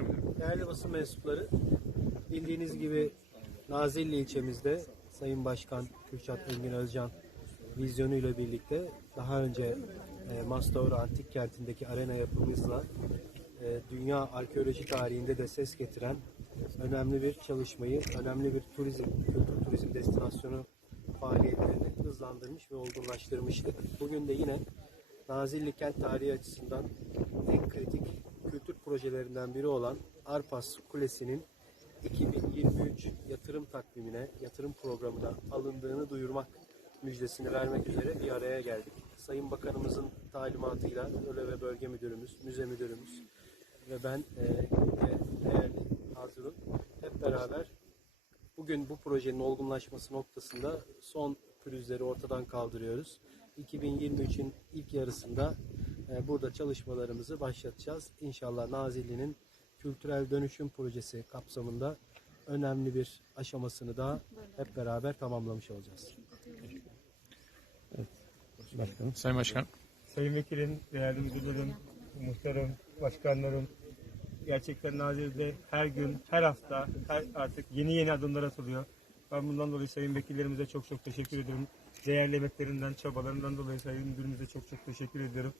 Buyurun. Değerli basın mensupları, bildiğiniz gibi Nazilli ilçemizde Sayın Başkan Kürşat Engin Özcan vizyonuyla birlikte daha önce e, Mastovra Antik Kenti'ndeki arena yapımızla e, dünya arkeoloji tarihinde de ses getiren önemli bir çalışmayı, önemli bir turizm, kültür turizm destinasyonu faaliyetlerini hızlandırmış ve olgunlaştırmıştık. Bugün de yine Nazilli kent tarihi açısından en kritik projelerinden biri olan Arpas Kulesi'nin 2023 yatırım takvimine, yatırım programına alındığını duyurmak müjdesini vermek üzere bir araya geldik. Sayın Bakanımızın talimatıyla Öyle ve Bölge Müdürümüz, Müze Müdürümüz ve ben e, değerli Hazırun hep beraber bugün bu projenin olgunlaşması noktasında son pürüzleri ortadan kaldırıyoruz. 2023'ün ilk yarısında burada çalışmalarımızı başlatacağız. İnşallah Nazilli'nin kültürel dönüşüm projesi kapsamında önemli bir aşamasını da hep beraber tamamlamış olacağız. Başkanım. Sayın Başkan. Sayın Vekilim, değerli müdürlerim, muhtarım, başkanlarım. Gerçekten Nazilli'de her gün, her hafta her artık yeni yeni adımlar atılıyor. Ben bundan dolayı Sayın Vekillerimize çok çok teşekkür ediyorum. Değerli emeklerinden, çabalarından dolayı Sayın Müdürümüze çok çok teşekkür ediyorum.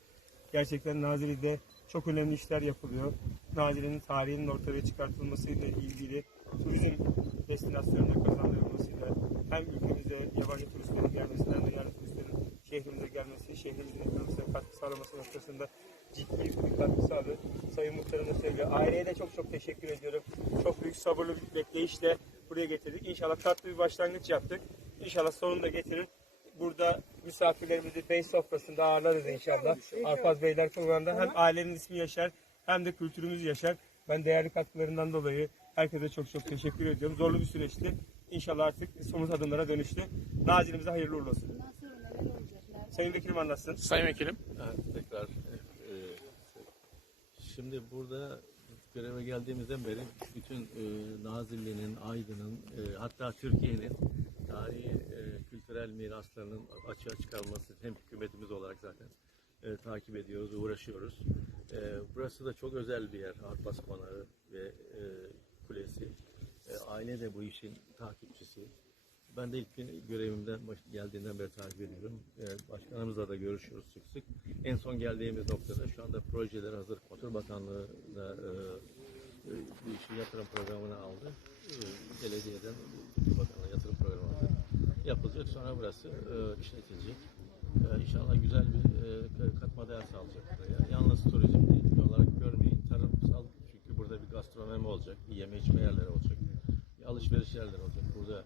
Gerçekten Nazilli'de çok önemli işler yapılıyor. Nazilli'nin tarihinin ortaya çıkartılmasıyla ilgili turizm destinasyonuna kazandırılmasıyla hem ülkemize yabancı turistlerin gelmesi hem de yerli turistlerin şehrimize gelmesi, şehrimizin ekonomisine katkı sağlaması noktasında ciddi bir katkı sağlıyor. Sayın Muhtarım da söylüyor. Aileye de çok çok teşekkür ediyorum. Çok büyük sabırlı bir bekleyişle buraya getirdik. İnşallah tatlı bir başlangıç yaptık. İnşallah sonunda getirin. Burada misafirlerimizi bey sofrasında ağırlarız inşallah. Arpaz Beyler Konağı'nda hem ailenin ismi yaşar hem de kültürümüz yaşar. Ben değerli katkılarından dolayı herkese çok çok teşekkür ediyorum. Zorlu bir süreçti. İnşallah artık somut adımlara dönüştü. Nazilimize hayırlı uğurlu olsun. Sayın Vekilim anlatsın. Sayın Vekilim. Evet, tekrar e, e, şimdi burada göreve geldiğimizden beri bütün e, Nazilli'nin, Aydın'ın e, hatta Türkiye'nin tarihi e, kültürel miraslarının açığa çıkarılması hem hükümetimiz olarak zaten e, takip ediyoruz, uğraşıyoruz. E, burası da çok özel bir yer. Arpas Konağı ve e, Kulesi. E, aile de bu işin takipçisi. Ben de ilk gün görevimden geldiğinden beri takip ediyorum. Ee, başkanımızla da görüşüyoruz sık sık. En son geldiğimiz noktada şu anda projeler hazır. Kültür Bakanlığı da e, e, bu işi yatırım programına aldı. E, belediyeden Kültür Bakanlığı yatırım programı aldı. Yapılacak. Sonra burası e, işletilecek. E, inşallah güzel bir e, katma değer sağlayacak buraya. Yalnız turizm değil olarak görmeyin. Tarımsal çünkü burada bir gastronomi olacak. Bir yeme içme yerleri olacak. Bir alışveriş yerleri olacak. Burada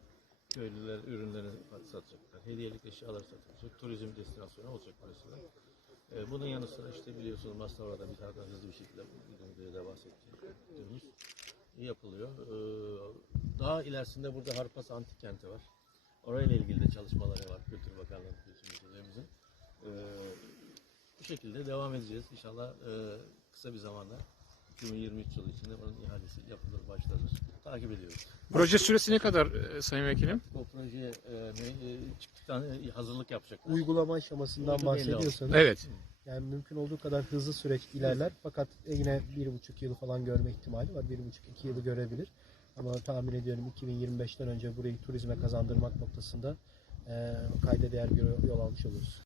köylüler ürünlerini satacaklar. Hediyelik eşyalar satılacak. Turizm destinasyonu olacak burası da. Ee, bunun yanı sıra işte biliyorsunuz Mastava'da bir tane hızlı bir şekilde bugün de bahsettiğimiz yapılıyor. Ee, daha ilerisinde burada Harpas Antik Kenti var. Orayla ilgili de çalışmaları var Kültür Bakanlığı Müzemizin. Ee, bu şekilde devam edeceğiz. İnşallah e, kısa bir zamanda 2023 yılı içinde bunun ihalesi yapılır, başlanır. Takip ediyoruz. Proje süresi ne kadar e, Sayın Vekilim? O projeye e, ne- e, çıktıktan e, hazırlık yapacaklar. Uygulama aşamasından belli bahsediyorsanız Evet. yani mümkün olduğu kadar hızlı süreç ilerler fakat yine bir buçuk yılı falan görme ihtimali var. Bir buçuk iki yılı görebilir. Ama tahmin ediyorum 2025'ten önce burayı turizme kazandırmak noktasında kayda değer bir yol almış oluruz.